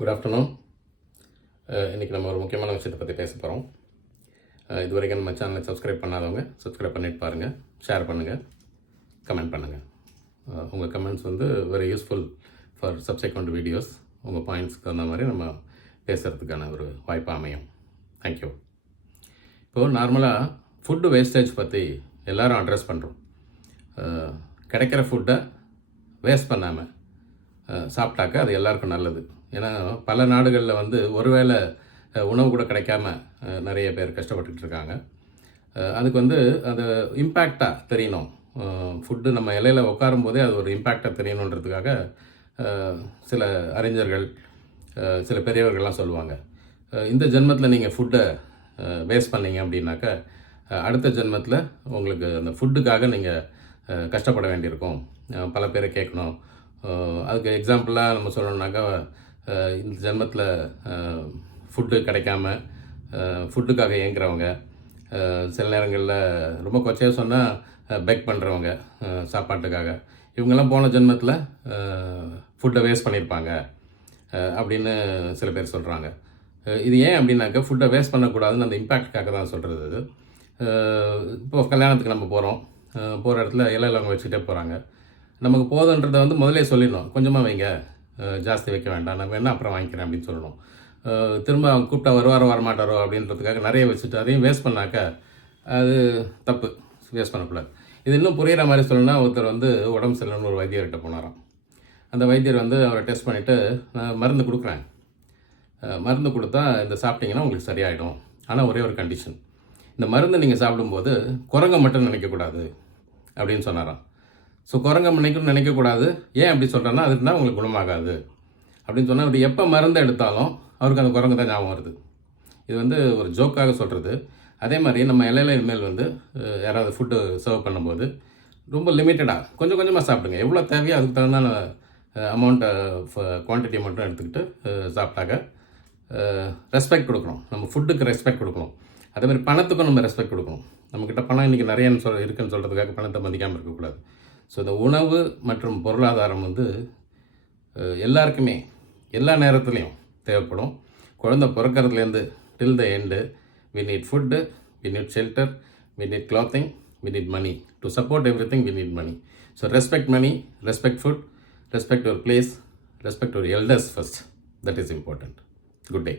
Good afternoon. இன்றைக்கி நம்ம ஒரு முக்கியமான விஷயத்தை பற்றி பேச போகிறோம். இது வரைக்கும் நம்ம சேனலை சப்ஸ்கிரைப் பண்ணாதவங்க சப்ஸ்கிரைப் பண்ணிட்டு பாருங்கள், ஷேர் பண்ணுங்கள், கமெண்ட் பண்ணுங்கள். உங்கள் comments very useful for subsequent videos. உங்கள் பாயிண்ட்ஸ்க்கு தகுந்த மாதிரி நம்ம பேசுகிறதுக்கான ஒரு வாய்ப்பு அமையும். தேங்க்யூ. இப்போது நார்மலாக ஃபுட்டு வேஸ்டேஜ் பற்றி எல்லோரும் அட்ரஸ் பண்ணுறோம். கிடைக்கிற ஃபுட்டை வேஸ்ட் பண்ணாமல் சாப்பிட்டாக்க அது எல்லாருக்கும் நல்லது. ஏன்னா பல நாடுகளில் ஒருவேளை உணவு கூட கிடைக்காம நிறைய பேர் கஷ்டப்பட்டுட்டு இருக்காங்க. அதுக்கு அது இம்பேக்டாக தெரியணும். ஃபுட்டு நம்ம இலையில் உட்காரும் போதே அது ஒரு இம்பேக்டாக தெரியணுன்றதுக்காக சில அறிஞர்கள், சில பெரியவர்கள்லாம் சொல்லுவாங்க, இந்த ஜென்மத்தில் நீங்கள் ஃபுட்டை வேஸ்ட் பண்ணீங்க அப்படின்னாக்கா அடுத்த ஜென்மத்தில் உங்களுக்கு அந்த ஃபுட்டுக்காக நீங்கள் கஷ்டப்பட வேண்டியிருக்கும், பல பேரை கேட்கணும். அதுக்கு எக்ஸாம்பிளாக நம்ம சொல்லணுன்னாக்கா, இந்த ஜென்மத்தில் ஃபுட்டு கிடைக்காம ஃபுட்டுக்காக ஏங்குறவங்க, சில நேரங்களில் ரொம்ப கொச்சையாக சொன்னால் பெக் பண்ணுறவங்க சாப்பாட்டுக்காக, இவங்கெல்லாம் போன ஜென்மத்தில் ஃபுட்டை வேஸ்ட் பண்ணியிருப்பாங்க அப்படின்னு சில பேர் சொல்கிறாங்க. இது ஏன் அப்படின்னாக்கா, ஃபுட்டை வேஸ்ட் பண்ணக்கூடாதுன்னு அந்த இம்பேக்டுக்காக தான் சொல்கிறது. இப்போது கல்யாணத்துக்கு நம்ம போகிற இடத்துல இலையில் அவங்க வச்சுக்கிட்டே போகிறாங்க. நமக்கு போதுன்றதை முதலே சொல்லிடணும், கொஞ்சமாக வைங்க, ஜாஸ்தி வைக்க வேண்டாம், நான் வேணால் அப்புறம் வாங்கிக்கிறேன் அப்படின்னு சொல்லணும். திரும்ப அவங்க கூப்பிட்டா வருவாரோ வரமாட்டாரோ அப்படின்றதுக்காக நிறைய வச்சுட்டு அதையும் வேஸ்ட் பண்ணாக்க அது தப்பு, வேஸ்ட் பண்ணக்கூடாது. இது இன்னும் புரிகிற மாதிரி சொல்லணும்னா, ஒருத்தர் உடம்பு சரியில்லைன்னு ஒரு வைத்தியர்கிட்ட போனாராம். அந்த வைத்தியர் அவரை டெஸ்ட் பண்ணிவிட்டு, நான் மருந்து கொடுக்குறேன், மருந்து கொடுத்தா இந்த சாப்பிட்டீங்கன்னா உங்களுக்கு சரியாயிடும், ஆனால் ஒரே ஒரு கண்டிஷன், இந்த மருந்து நீங்கள் சாப்பிடும்போது குரங்கை மட்டும் நினைக்கக்கூடாது அப்படின்னு சொன்னாராம். ஸோ குரங்கை நினைக்கக்கூடாது. ஏன் அப்படி சொல்கிறேன்னா, அதுக்கு தான் உங்களுக்கு குணமாகாது அப்படின்னு சொன்னால், அப்படி எப்போ மருந்து எடுத்தாலும் அவருக்கு அந்த குரங்கு தான் ஞாபகம் வருது. இது ஒரு ஜோக்காக சொல்கிறது. அதே மாதிரி நம்ம இலையில இனிமேல் யாராவது ஃபுட்டு சர்வ் பண்ணும்போது ரொம்ப லிமிட்டடாக கொஞ்சம் கொஞ்சமாக சாப்பிடுங்க. எவ்வளோ தேவையோ அதுக்கு தகுந்த அமௌண்ட்டை குவான்டிட்டி மட்டும் எடுத்துக்கிட்டு சாப்பிட்டாக்க ரெஸ்பெக்ட் கொடுக்கணும். நம்ம ஃபுட்டுக்கு ரெஸ்பெக்ட் கொடுக்கணும். அதேமாதிரி பணத்துக்கும் நம்ம ரெஸ்பெக்ட் கொடுக்கணும். நம்மக்கிட்ட பணம் இன்றைக்கி நிறையன்னு இருக்குன்னு சொல்கிறதுக்காக பணத்தை மதிக்காமல் இருக்கக்கூடாது. ஸோ இந்த உணவு மற்றும் பொருளாதாரம் எல்லாருக்குமே எல்லா நேரத்துலையும் தேவைப்படும். குழந்தை பிறக்கிறதுலேருந்து till the end we need food, we need shelter, we need clothing, we need money. To support everything we need money. So respect money, respect food, respect your place, respect your elders first. That is important. Good day.